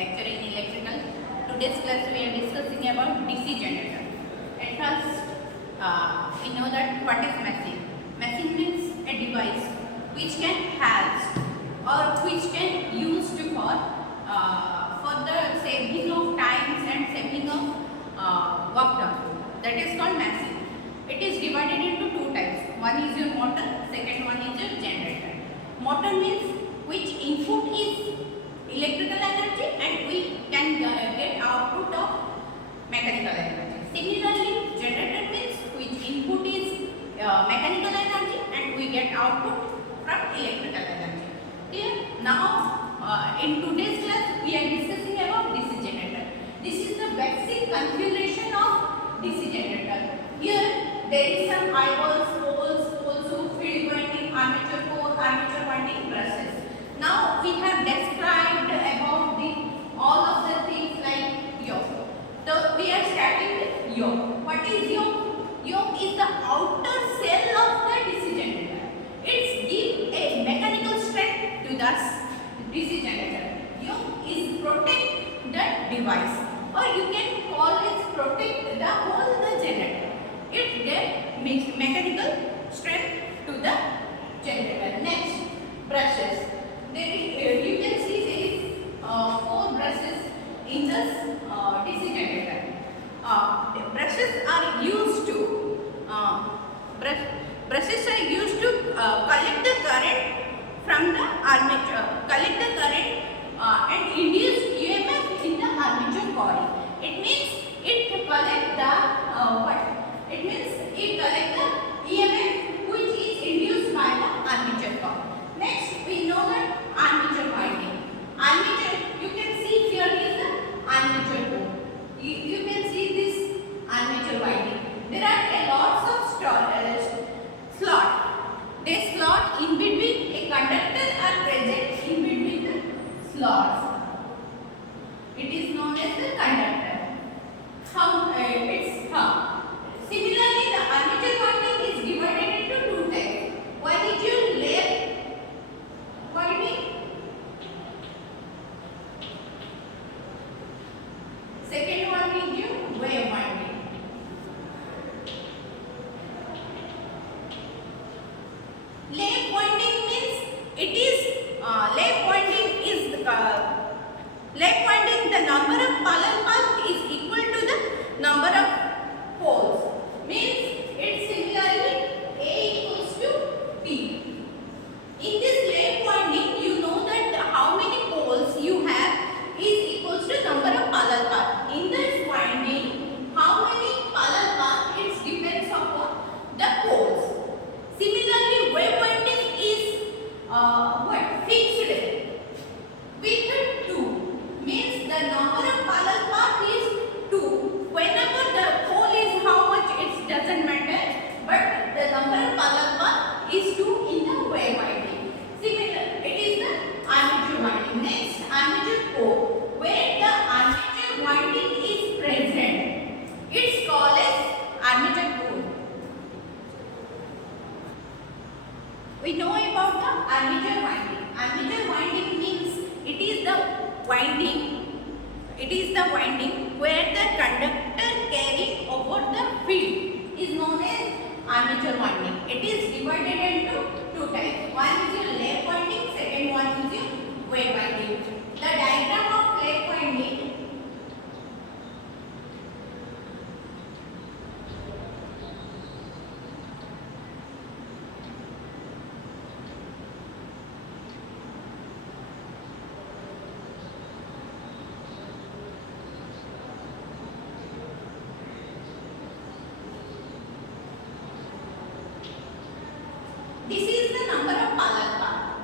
lecture in electrical. Today's class we are discussing about DC generator. At first, we know that what is machine. Machine means a device which can help or which can used for the saving of times and saving of work done. That is called machine. It is divided into two types. One is your motor, second one is your generator. Motor means which input is electrical energy and we can get output of mechanical energy. Similarly, generator means which input is mechanical energy and we get output from electrical energy. Here, now in today's class we are discussing about DC generator. This is the basic configuration of DC generator. Here there is some eyeballs, poles, field winding, armature core, armature winding, brushes. Now we have described about all of the things like yoke. So we are starting with yoke. What is yoke? Yoke is the outer shell of the DC generator. It gives a mechanical strength to the DC generator. Yoke is protect the device, or you can call it protect the whole the generator. It gives mechanical strength to the generator. Next, brushes. You can see there is 4 brushes in this DC generator. Brushes are used to collect the current from the armature, collect the current and induce EMF in the armature coil. It means it collect the It means it collect the EMF which is induced by the armature coil. Next, we know that armature winding. Armature, you can see here is the armature core. You can see this armature winding. There are a lots of slot. They slot in between. A conductor are present in between the slots. It is known as the conductor. Similarly, the armature winding is divided into two types. One is your left winding. Second one is your wave winding. Left winding means it is left winding the number of parallel paths is equal to the number of poles. Means it similarly A equals to P. In this left winding, you know that how many poles you have is equals to number of parallel paths. In this winding, how many parallel paths it depends upon the poles. Similarly, wave winding is fixed with 2. Means the number of parallel paths is 2. Whenever the pole is how much, it doesn't matter, but the number of parallel path is 2 in the wave winding. Similar, it is the armature winding. Next, armature core, where the armature winding is present. It's called as armature core. We know about the armature winding. Armature winding means it is the winding where the conductor carrying over the field is known as armature winding. It is divided into two types. One is your left winding, second one is your wave winding. The diagram of left winding . This is the number of parallel paths.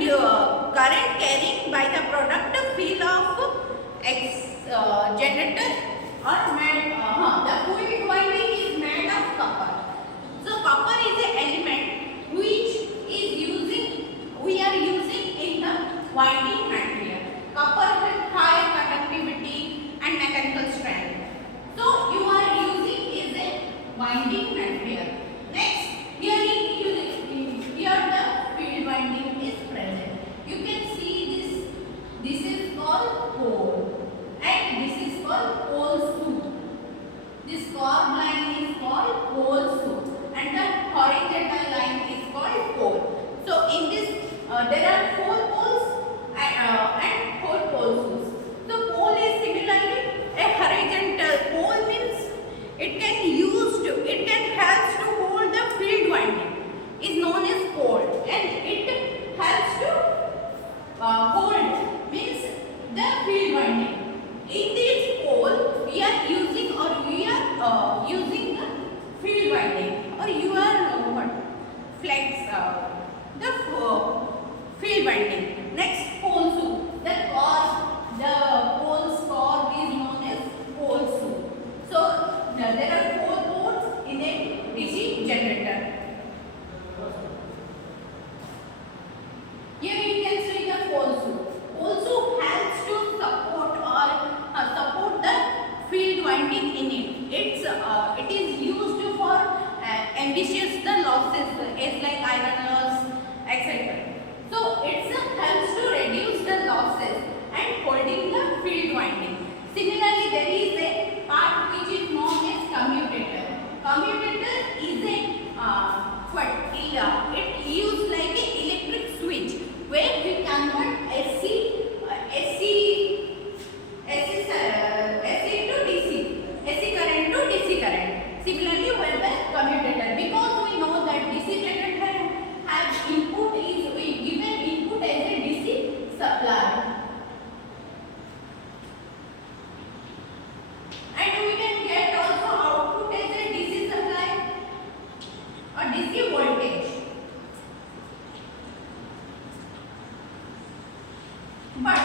current carrying by the product field of generator or made the field winding is made of copper. So copper is an element which is we are using in the winding material. Copper with high conductivity and mechanical strength. So you are using is a winding material. Next, here the field winding is present. You can see this. This is called pole, and this is called pole soup. This curved line is called pole soup, and the horizontal line is called pole. So in this, there are 4 poles and 4 pole soups. So pole is similarly a horizontal pole means it can help to hold the field winding is known as pole, and it helps to hold means the field winding. In this pole we are using using the field winding, or you are flex the field winding. Next, pole soup. The pole's core is known as pole soup. So there are 4 poles in a DC generator. Here you can see the pole soup. Pole soup helps to support the field winding in it. It is used for ambitious the losses as like iron loss, etc. So it helps to reduce the losses and holding the field winding. Similarly, there is a part which is known as commutator. Commutator is it used like an electric switch where we convert AC current to DC current. Similarly, when the commutator, because we know that DC generator has input is we given input as a DC supply. And we can get also output as a DC supply or DC voltage. But